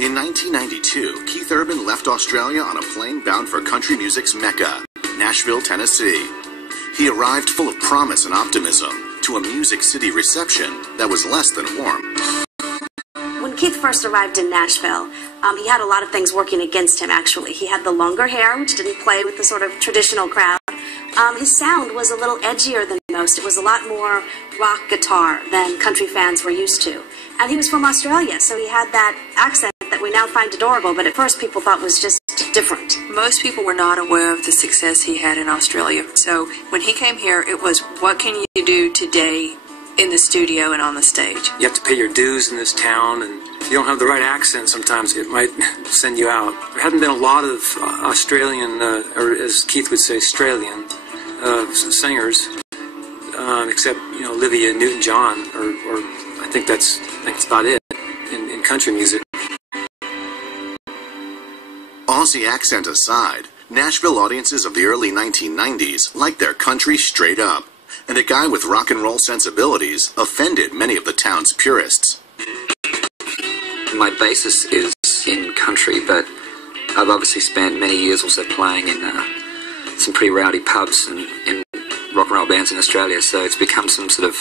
In 1992, Keith Urban left Australia on a plane bound for country music's mecca, Nashville, Tennessee. He arrived full of promise and optimism to a Music City reception that was less than warm. When Keith first arrived in Nashville, he had a lot of things working against him, actually. He had the longer hair, which didn't play with the sort of traditional crowd. His sound was a little edgier than most. It was a lot more rock guitar than country fans were used to. And he was from Australia, so he had that accent that we now find adorable, but at first people thought was just different. Most people were not aware of the success he had in Australia. So when he came here, it was, what can you do today in the studio and on the stage? You have to pay your dues in this town, and if you don't have the right accent, sometimes it might send you out. There hadn't been a lot of Australian, or as Keith would say, Australian singers, except, Olivia Newton-John, or I think that's about it in country music. Aussie accent aside, Nashville audiences of the early 1990s liked their country straight up, and a guy with rock and roll sensibilities offended many of the town's purists. My basis is in country, but I've obviously spent many years also playing in some pretty rowdy pubs and in rock and roll bands in Australia, so it's become some sort of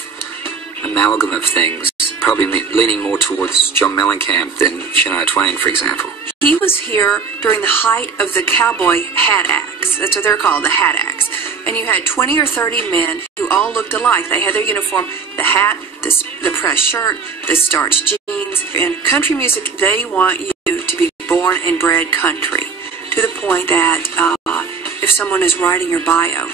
amalgam of things, probably leaning more towards John Mellencamp than Shania Twain, for example. He was here during the height of the cowboy hat acts. That's what they're called, the hat acts. And you had 20 or 30 men who all looked alike. They had their uniform, the hat, the pressed shirt, the starched jeans. In country music, they want you to be born and bred country, to the point that if someone is writing your bio,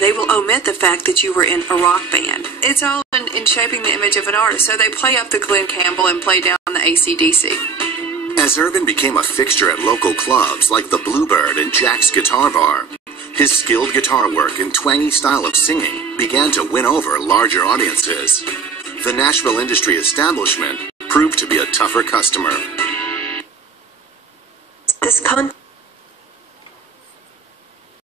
they will omit the fact that you were in a rock band. It's all in shaping the image of an artist. So they play up the Glenn Campbell and play down the AC/DC. As Urban became a fixture at local clubs like the Bluebird and Jack's Guitar Bar, his skilled guitar work and twangy style of singing began to win over larger audiences. The Nashville industry establishment proved to be a tougher customer. This